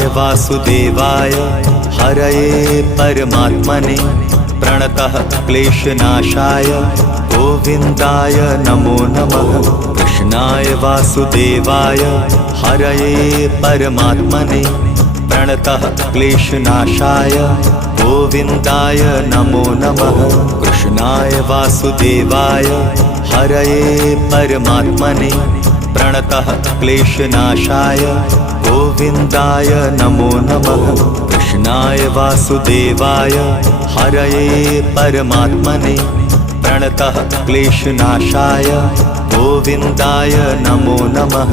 कृष्णाय वासुदेवाय हरये परमात्मने प्रणतः क्लेशनाशाय गोविन्दाय नमो नमः। कृष्णाय वासुदेवाय हरये परमात्मने प्रणतः क्लेशनाशाय गोविन्दाय नमो नमः। कृष्णाय वासुदेवाय हरये परमात्मने प्रणतः क्लेशनाशाय गोविन्दाय नमो नमः। कृष्णाय वासुदेवाय हरये परमात्मने प्रणतः क्लेशनाशाय गोविन्दाय नमो नमः।